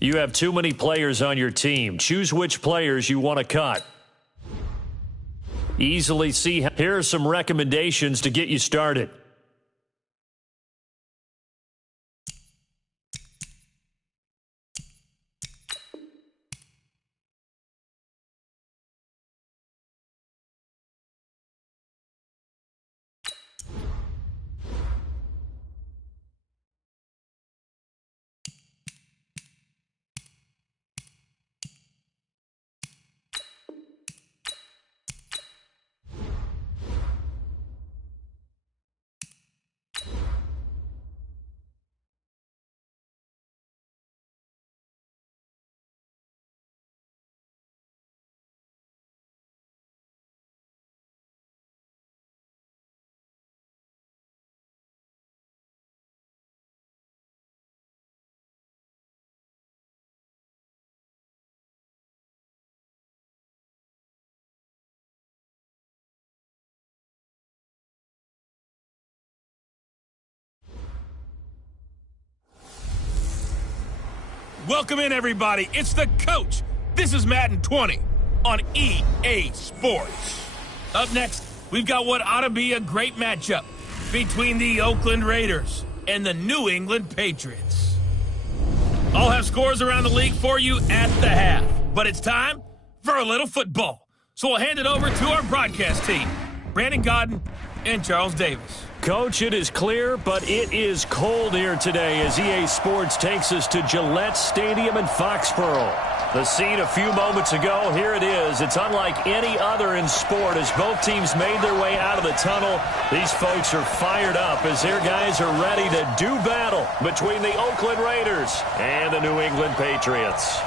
You have too many players on your team. Choose which players you want to cut. Easily see. Here are some recommendations to get you started. Welcome in, everybody. It's the coach. This is Madden 20 on EA Sports. Up next, we've got what ought to be a great matchup between the Oakland Raiders and the New England Patriots. I'll have scores around the league for you at the half, but it's time for a little football. So I'll hand it over to our broadcast team, Brandon Godden and Charles Davis. Coach, it is clear, but it is cold here today as EA Sports takes us to Gillette Stadium in Foxborough. The scene a few moments ago, here it is. It's unlike any other in sport as both teams made their way out of the tunnel. These folks are fired up as their guys are ready to do battle between the Oakland Raiders and the New England Patriots.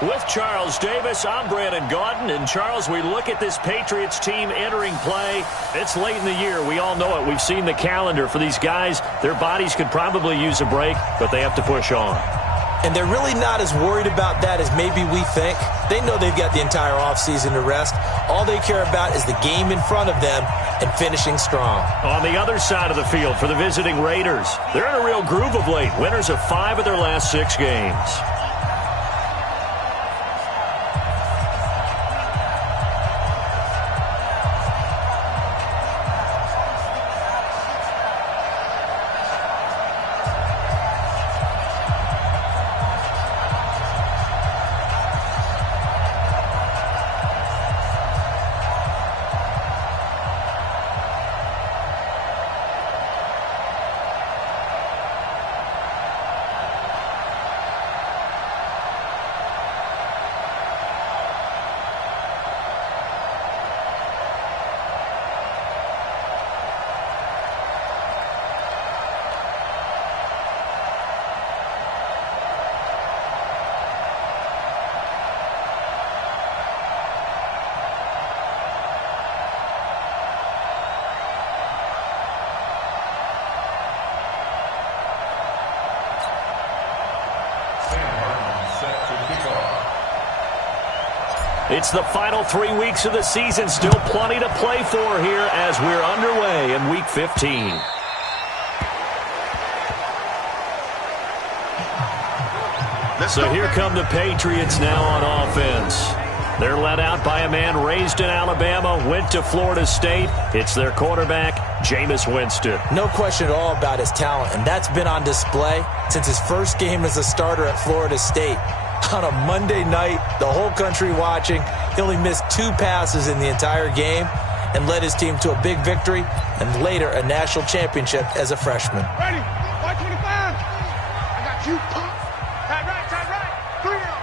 With Charles Davis, I'm Brandon Godden. And, Charles, we look at this Patriots team entering play. It's late in the year. We all know it. We've seen the calendar for these guys. Their bodies could probably use a break, but they have to push on. And they're really not as worried about that as maybe we think. They know they've got the entire offseason to rest. All they care about is the game in front of them and finishing strong. On the other side of the field for the visiting Raiders, they're in a real groove of late. Winners of 5 of their last 6 games. It's the final 3 weeks of the season. Still plenty to play for here as we're underway in Week 15. So here come the Patriots now on offense. They're led out by a man raised in Alabama, went to Florida State. It's their quarterback, Jameis Winston. No question at all about his talent, and that's been on display since his first game as a starter at Florida State. On a Monday night, the whole country watching, he only missed 2 passes in the entire game and led his team to a big victory and later a national championship as a freshman. Ready, 525. I got you. Tight right.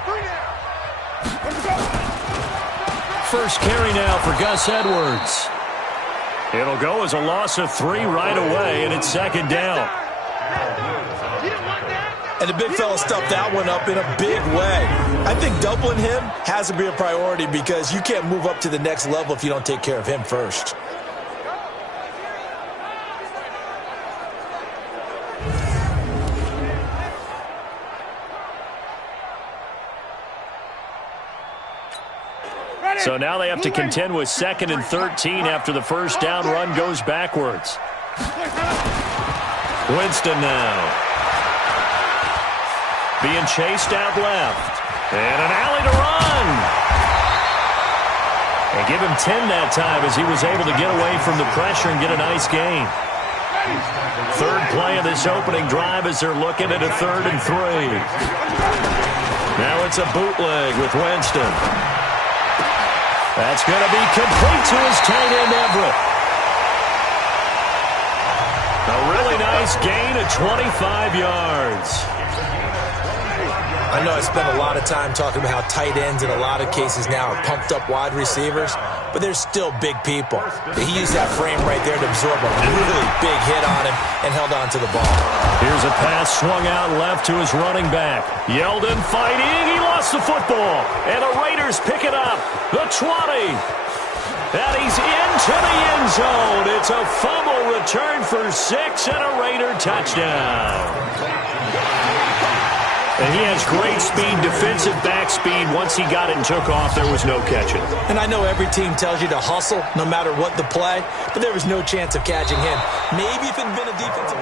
3 down. Let's go. First carry now for Gus Edwards. It'll go as a loss of 3 right away, and it's second down. And the big fella stuffed that one up in a big way. I think doubling him has to be a priority because you can't move up to the next level if you don't take care of him first. So now they have to contend with 2nd and 13 after the first down run goes backwards. Winston now. being chased out left. And an alley to run. And give him 10 that time as he was able to get away from the pressure and get a nice gain. Third play of this opening drive as they're looking at a 3rd and 3. Now it's a bootleg with Winston. That's going to be complete to his tight end, Everett. A really nice gain of 25 yards. I know I spent a lot of time talking about how tight ends in a lot of cases now are pumped up wide receivers, but they're still big people. He used that frame right there to absorb a really big hit on him and held on to the ball. Here's a pass swung out left to his running back. Yeldon fighting. He lost the football. And the Raiders pick it up. The 20. And he's into the end zone. It's a fumble return for 6 and a Raider touchdown. And he has great speed, defensive back speed. Once he got it and took off, there was no catching. And I know every team tells you to hustle no matter what the play, but there was no chance of catching him. Maybe if it had been a defensive...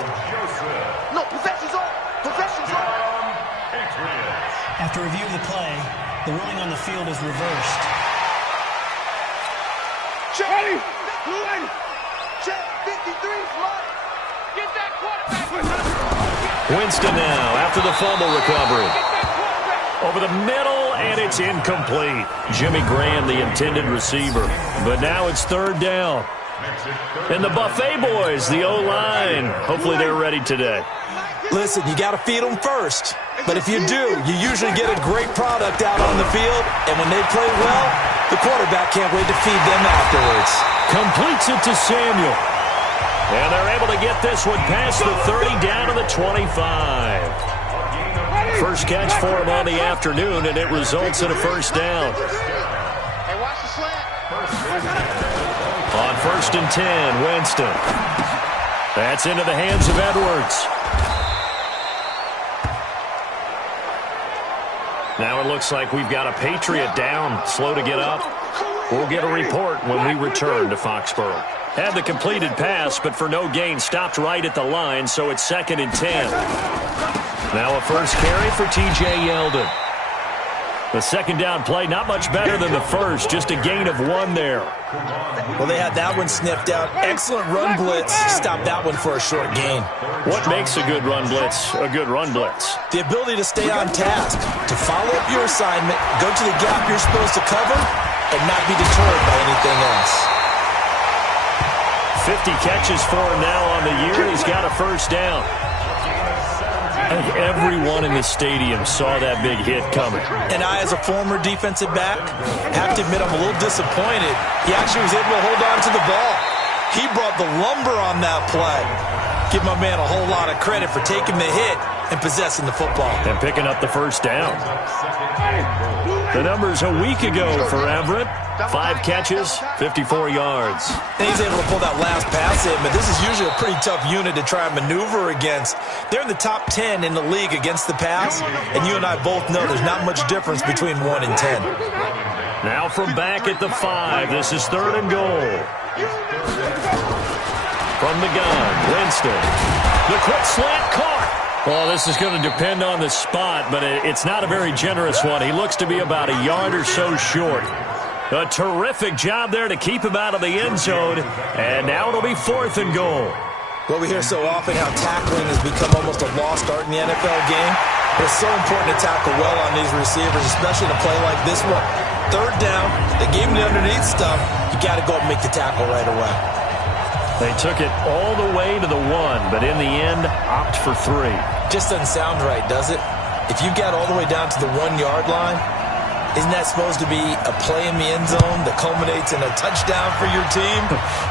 No, possession's on. Possession's on. After review of the play, the ruling on the field is reversed. Check. Ready. Blue lady. Check. 53 fly. Get that quarterback. Winston now after the fumble recovery. Over the middle, and it's incomplete. Jimmy Graham, the intended receiver. But now it's 3rd down. And the Buffet boys, the O-line, hopefully they're ready today. Listen, you got to feed them first. But if you do, you usually get a great product out on the field. And when they play well, the quarterback can't wait to feed them afterwards. Completes it to Samuel. And they're able to get this one past the 30 down to the 25. First catch for him on the afternoon, and it results in a 1st down. Hey, watch the slant. On 1st and 10, Winston. That's into the hands of Edwards. Now it looks like we've got a Patriot down, slow to get up. We'll get a report when we return to Foxborough. Had the completed pass, but for no gain, stopped right at the line, so it's 2nd and 10. Now a first carry for T.J. Yeldon. The 2nd down play, not much better than the first, just a gain of 1 there. Well, they had that one sniffed out. Excellent run blitz. Stopped that one for a short gain. What makes a good run blitz a good run blitz? The ability to stay on task, to follow up your assignment, go to the gap you're supposed to cover, and not be deterred by anything else. 50 catches for him now on the year, and he's got a 1st down. I think everyone in the stadium saw that big hit coming. And I, as a former defensive back, have to admit I'm a little disappointed. He actually was able to hold on to the ball. He brought the lumber on that play. Give my man a whole lot of credit for taking the hit and possessing the football. And picking up the 1st down. The numbers a week ago for Everett. 5 catches, 54 yards. And he's able to pull that last pass in, but this is usually a pretty tough unit to try and maneuver against. They're in the top 10 in the league against the pass, and you and I both know there's not much difference between 1 and 10. Now from back at the 5, this is 3rd and goal. From the gun, Winston. The quick slant caught. Well, this is going to depend on the spot, but it's not a very generous one. He looks to be about a yard or so short. A terrific job there to keep him out of the end zone. And now it'll be 4th and goal. Well, we hear so often how tackling has become almost a lost art in the NFL game. But it's so important to tackle well on these receivers, especially in a play like this one. 3rd down, they gave him the underneath stuff. You got to go and make the tackle right away. They took it all the way to the 1, but in the end, opt for 3. Just doesn't sound right, does it? If you got all the way down to the 1-yard line, isn't that supposed to be a play in the end zone that culminates in a touchdown for your team?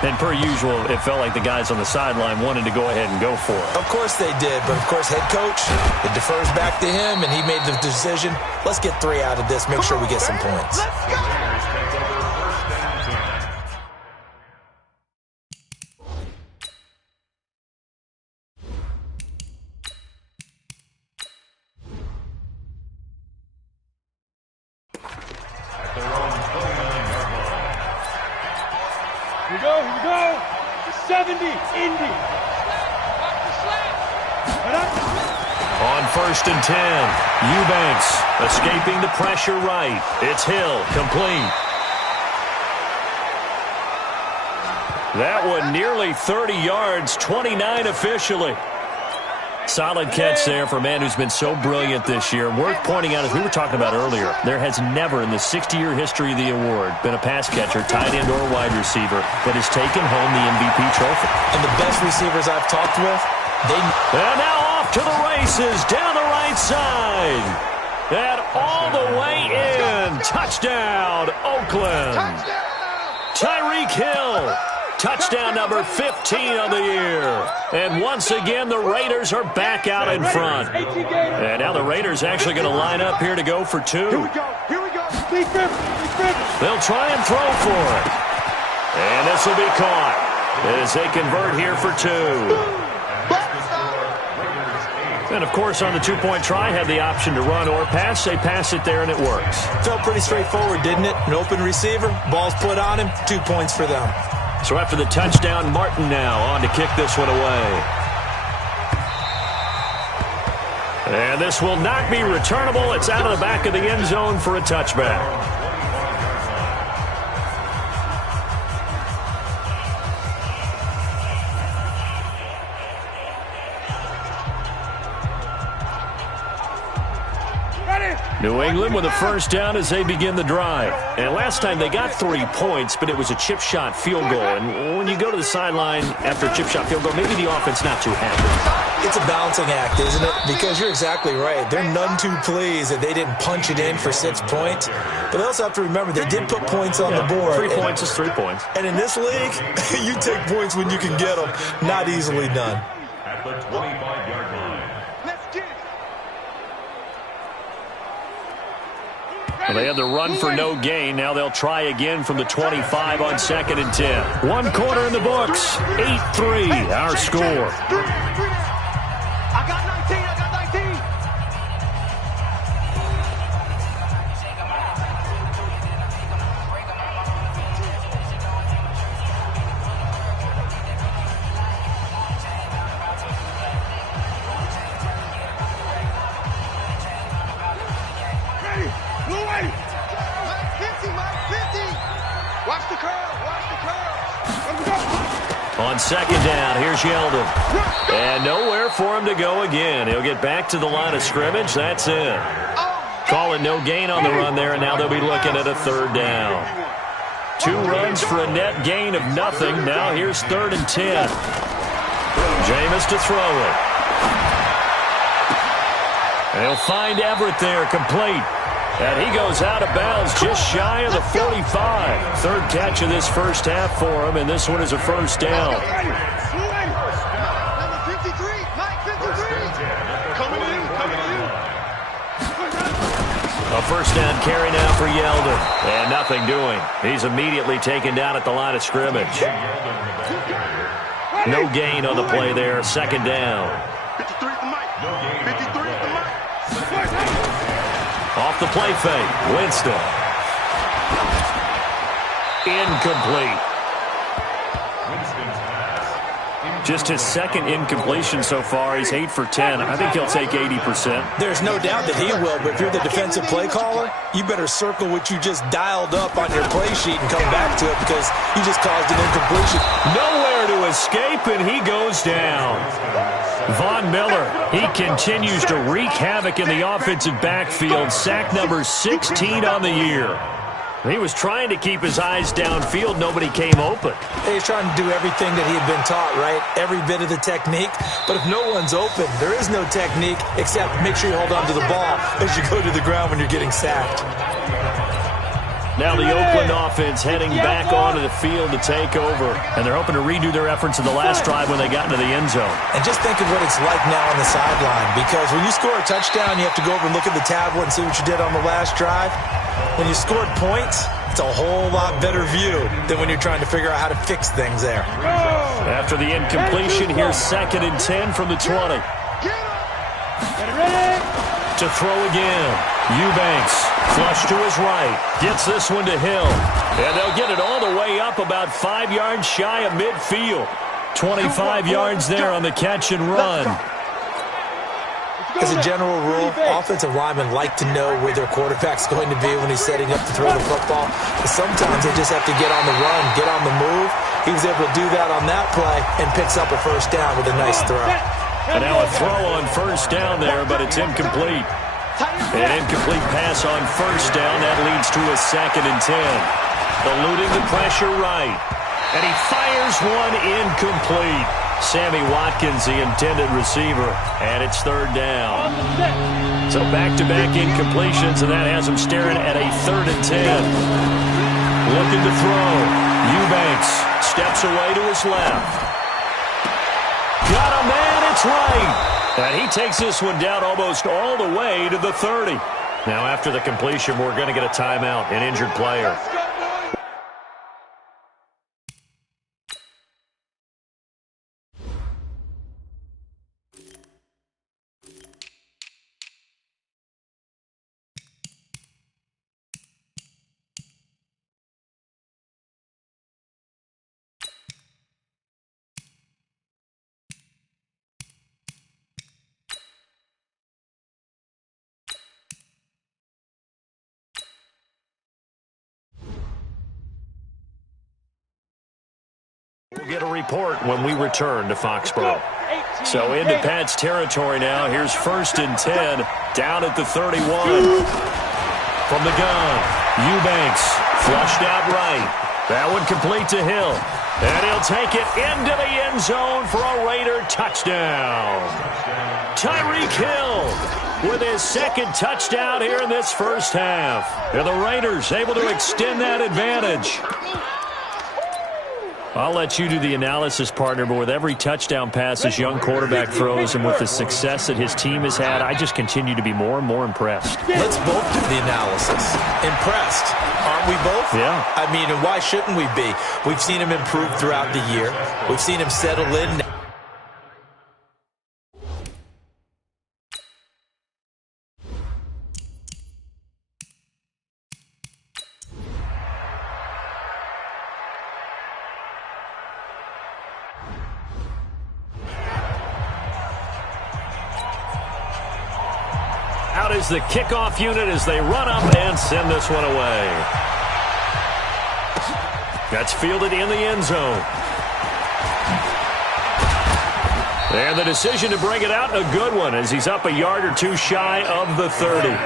And per usual, it felt like the guys on the sideline wanted to go ahead and go for it. Of course they did, but of course head coach, it defers back to him, and he made the decision. Let's get 3 out of this, make sure we get some points. Here we go. 70, Indy. On 1st and 10. Eubanks escaping the pressure right. It's Hill, complete. That one nearly 30 yards, 29 officially. Solid catch there for a man who's been so brilliant this year. Worth pointing out, as we were talking about earlier, there has never in the 60-year history of the award been a pass catcher, tight end, or wide receiver that has taken home the MVP trophy. And the best receivers I've talked with, And now off to the races, down the right side. And all the way in. Touchdown, Oakland. Tyreek Hill. Touchdown number 15 on the year. And once again, the Raiders are back out in front. And now the Raiders actually going to line up here to go for two. Here we go. They'll try and throw for it. And this will be caught as they convert here for two. And, of course, on the two-point try, had the option to run or pass. They pass it there, and it works. Felt pretty straightforward, didn't it? An open receiver, ball's put on him, 2 points for them. So after the touchdown, Martin now on to kick this one away. And this will not be returnable. It's out of the back of the end zone for a touchback. New England with a first down as they begin the drive. And last time they got 3 points, but it was a chip shot field goal. And when you go to the sideline after a chip shot field goal, maybe the offense not too happy. It's a balancing act, isn't it? Because you're exactly right. They're none too pleased that they didn't punch it in for 6 points. But they also have to remember they did put points on the board. 3 points is 3 points. And in this league, you take points when you can get them. Not easily done. At the 25-yard line. Let's get it. Well, they had the run for no gain. Now they'll try again from the 25 on 2nd and 10. 1 quarter in the books. 8-3, our score. I got 19. On 2nd down, here's Yeldon. And nowhere for him to go again. He'll get back to the line of scrimmage. That's it. Calling no gain on the run there, and now they'll be looking at a 3rd down. 2 runs for a net gain of nothing. Now here's 3rd and 10. Jameis to throw it. And he'll find Everett there, complete. And he goes out of bounds just shy of the 45. 3rd catch of this first half for him, and this one is a first down. Number 53, Mike 53. Coming in. A first down carry now for Yeldon. And nothing doing. He's immediately taken down at the line of scrimmage. No gain on the play there. 2nd down. 53 for Mike. 53 for Mike. Off the play fake. Winston. Incomplete. Just his 2nd incompletion so far. He's 8 for 10. I think he'll take 80%. There's no doubt that he will, but if you're the defensive play caller, you better circle what you just dialed up on your play sheet and come back to it because you just caused an incompletion. Nowhere to escape, and he goes down. Von Miller, he continues to wreak havoc in the offensive backfield. Sack number 16 on the year. He was trying to keep his eyes downfield. Nobody came open. He's trying to do everything that he had been taught, right? Every bit of the technique. But if no one's open, there is no technique except make sure you hold on to the ball as you go to the ground when you're getting sacked. Now the Oakland offense heading back onto the field to take over. And they're hoping to redo their efforts in the last drive when they got into the end zone. And just think of what it's like now on the sideline. Because when you score a touchdown, you have to go over and look at the tablet and see what you did on the last drive. When you scored points, it's a whole lot better view than when you're trying to figure out how to fix things there. After the incompletion, here's 2nd and 10 from the 20. To throw again. Eubanks, flush to his right. Gets this one to Hill. And they'll get it all the way up about 5 yards shy of midfield. 25 yards there on the catch and run. As a general rule, offensive linemen like to know where their quarterback's going to be when he's setting up to throw the football. But sometimes they just have to get on the run, get on the move. He was able to do that on that play and picks up a first down with a nice throw. And now a throw on first down there, but it's incomplete. An incomplete pass on first down. That leads to a 2nd and 10. Eluding the pressure right. And he fires one incomplete. Sammy Watkins, the intended receiver, and it's 3rd down. So back-to-back incompletions, and that has him staring at a 3rd and 10. Looking to throw. Eubanks steps away to his left. Got a man, it's right. And he takes this one down almost all the way to the 30. Now after the completion, we're going to get a timeout, an injured player. We'll get a report when we return to Foxborough. So into Pat's territory now. Here's 1st and 10 down at the 31. From the gun, Eubanks flushed out right. That one complete to Hill. And he'll take it into the end zone for a Raider touchdown. Tyreek Hill with his 2nd touchdown here in this first half. And the Raiders able to extend that advantage. I'll let you do the analysis, partner, but with every touchdown pass this young quarterback throws and with the success that his team has had, I just continue to be more and more impressed. Let's both do the analysis. Impressed. Aren't we both? Yeah. I mean, and why shouldn't we be? We've seen him improve throughout the year. We've seen him settle in. Out is the kickoff unit as they run up and send this one away. That's fielded in the end zone. And the decision to bring it out, a good one, as he's up a yard or two shy of the 30.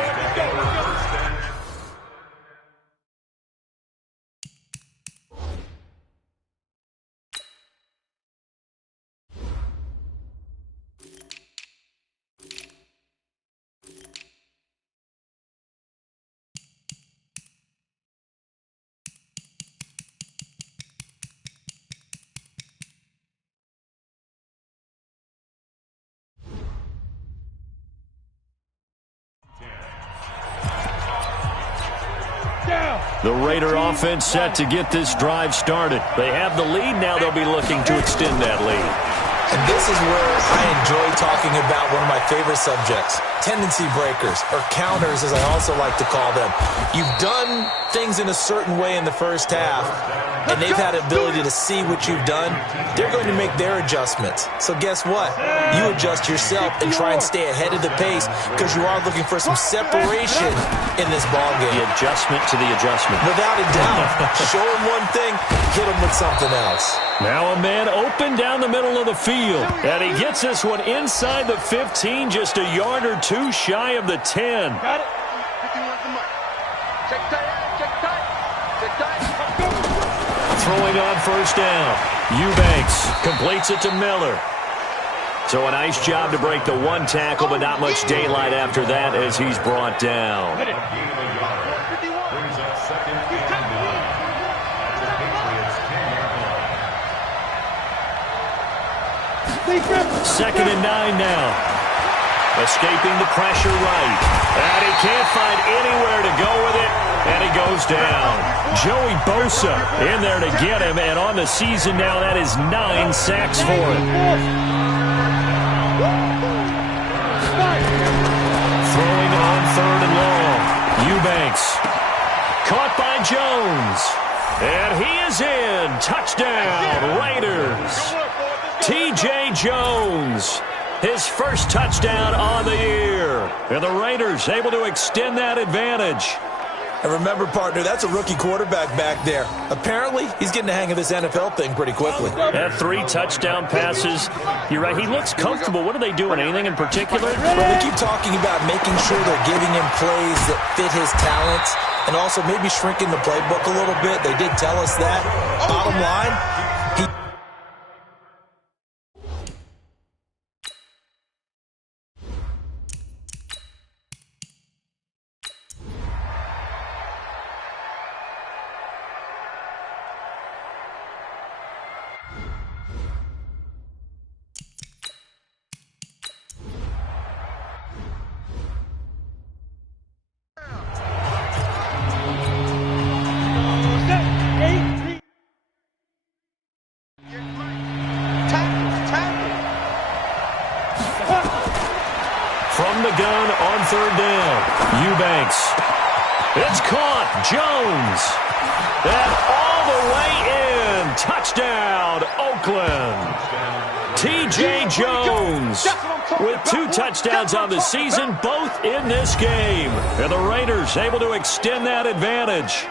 The Raider offense set to get this drive started. They have the lead. Now they'll be looking to extend that lead. And this is where I enjoy talking about one of my favorite subjects, tendency breakers, or counters as I also like to call them. You've done things in a certain way in the first half, and they've had the ability to see what you've done. They're going to make their adjustments. So guess what? You adjust yourself and try and stay ahead of the pace because you are looking for some separation in this ballgame. The adjustment to the adjustment. Without a doubt. Show them one thing, hit them with something else. Now a man open down the middle of the field. And he gets this one inside the 15, just a yard or two shy of the 10. Got it. 51's the mark. Check tight, check tight, check tight. Throwing on first down. Eubanks completes it to Miller. So a nice job to break the one tackle, but not much daylight after that as he's brought down. Brings up 2nd and 9. At the Patriots' 10-yard line. 2nd and 9 now. Escaping the pressure right. And he can't find anywhere to go with it. And he goes down. Joey Bosa in there to get him. And on the season now, that is 9 sacks for him. Throwing on 3rd and long. Eubanks. Caught by Jones. And he is in. Touchdown, Raiders. T.J. Jones His first touchdown on the year. And the Raiders able to extend that advantage. And remember, partner, that's a rookie quarterback back there. Apparently, he's getting the hang of this NFL thing pretty quickly. Had 3 touchdown passes. You're right, he looks comfortable. What are they doing? Anything in particular? Well, they keep talking about making sure they're giving him plays that fit his talents and also maybe shrinking the playbook a little bit. They did tell us that. Bottom line, From the gun on 3rd down, Eubanks. It's caught. Jones. And all the way in. Touchdown, Oakland. T.J. Jones with 2 touchdowns on the season, both in this game. And the Raiders able to extend that advantage.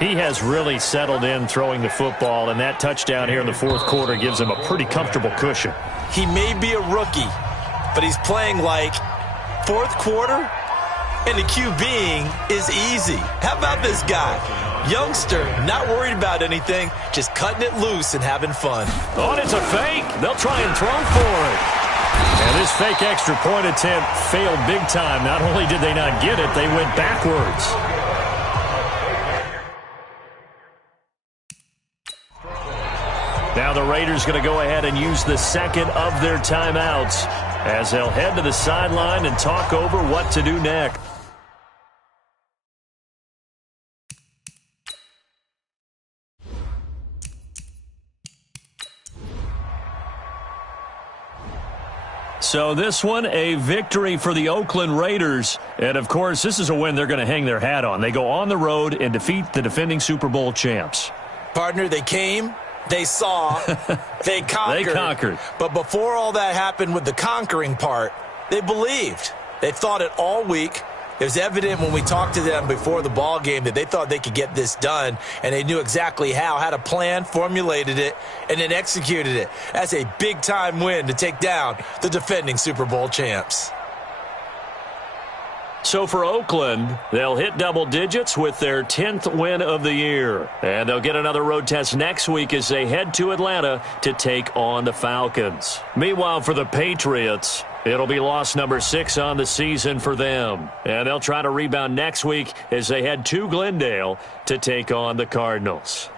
He has really settled in throwing the football, and that touchdown here in the 4th quarter gives him a pretty comfortable cushion. he may be a rookie, but he's playing like 4th quarter, and the QBing is easy. How about this guy? Youngster, not worried about anything, just cutting it loose and having fun. Oh, and it's a fake. They'll try and throw for it. And this fake extra point attempt failed big time. Not only did they not get it, they went backwards. Now the Raiders going to go ahead and use the second of their timeouts as they'll head to the sideline and talk over what to do next. So this one, a victory for the Oakland Raiders. And, of course, this is a win they're going to hang their hat on. They go on the road and defeat the defending Super Bowl champs. Partner, they came, they saw, they conquered. They conquered. But before all that happened with the conquering part, they believed. They thought it all week. It was evident when we talked to them before the ball game that they thought they could get this done, and they knew exactly how, had a plan, formulated it, and then executed it. That's a big-time win to take down the defending Super Bowl champs. So for Oakland, they'll hit double digits with their 10th win of the year. And they'll get another road test next week as they head to Atlanta to take on the Falcons. Meanwhile, for the Patriots, it'll be loss number 6 on the season for them. And they'll try to rebound next week as they head to Glendale to take on the Cardinals.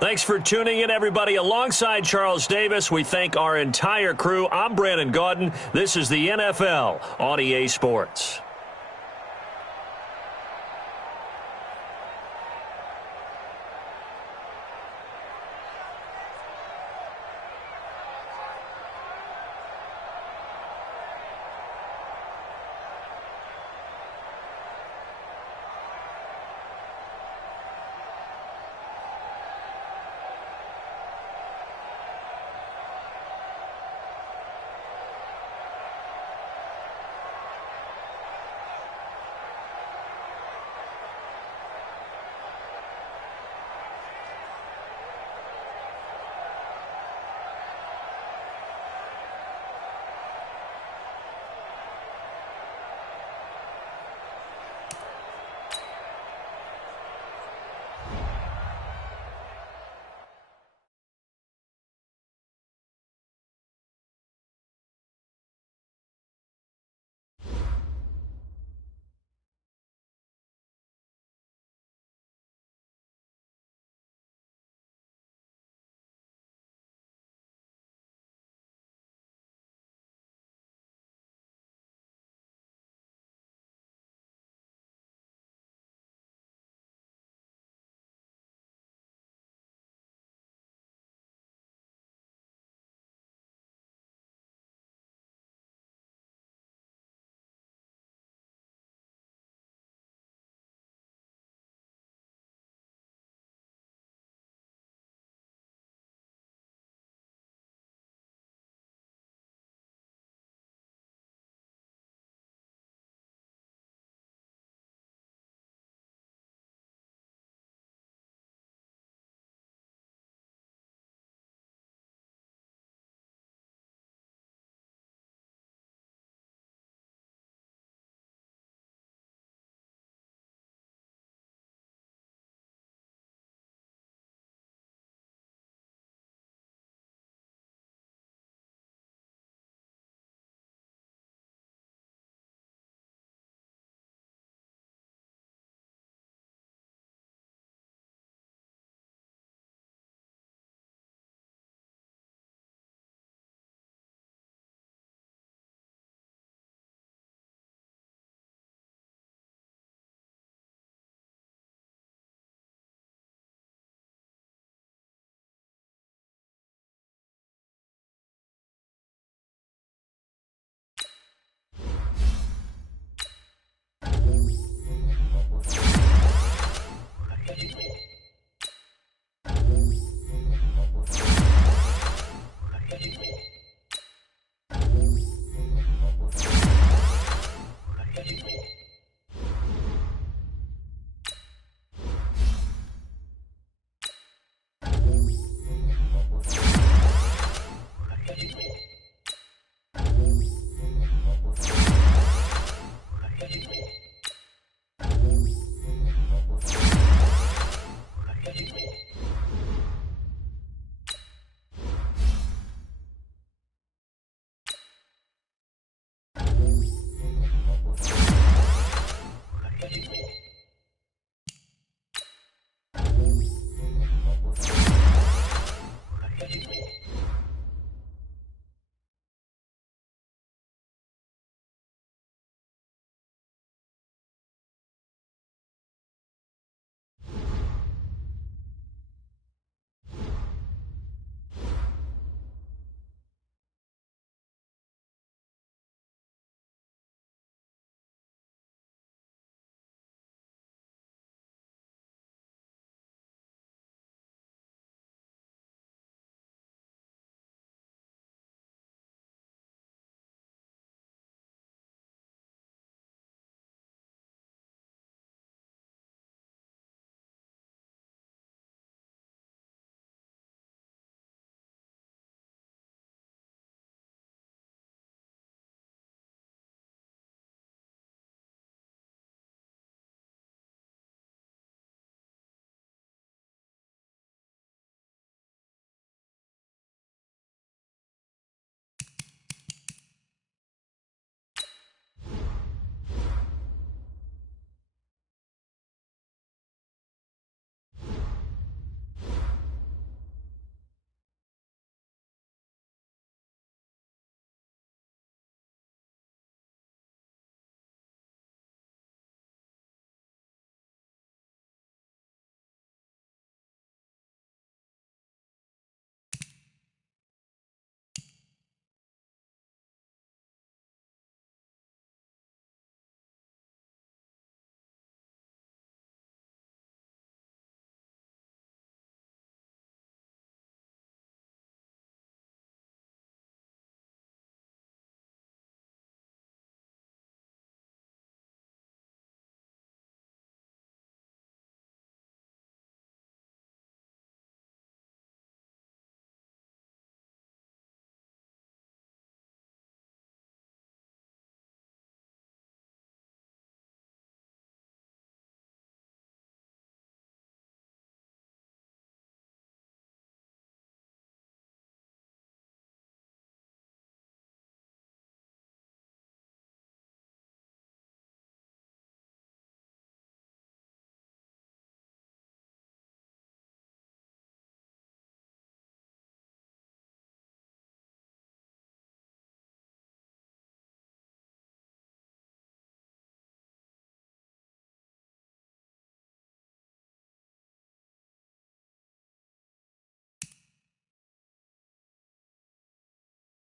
Thanks for tuning in, everybody. Alongside Charles Davis, we thank our entire crew. I'm Brandon Gaudin. This is the NFL on EA Sports.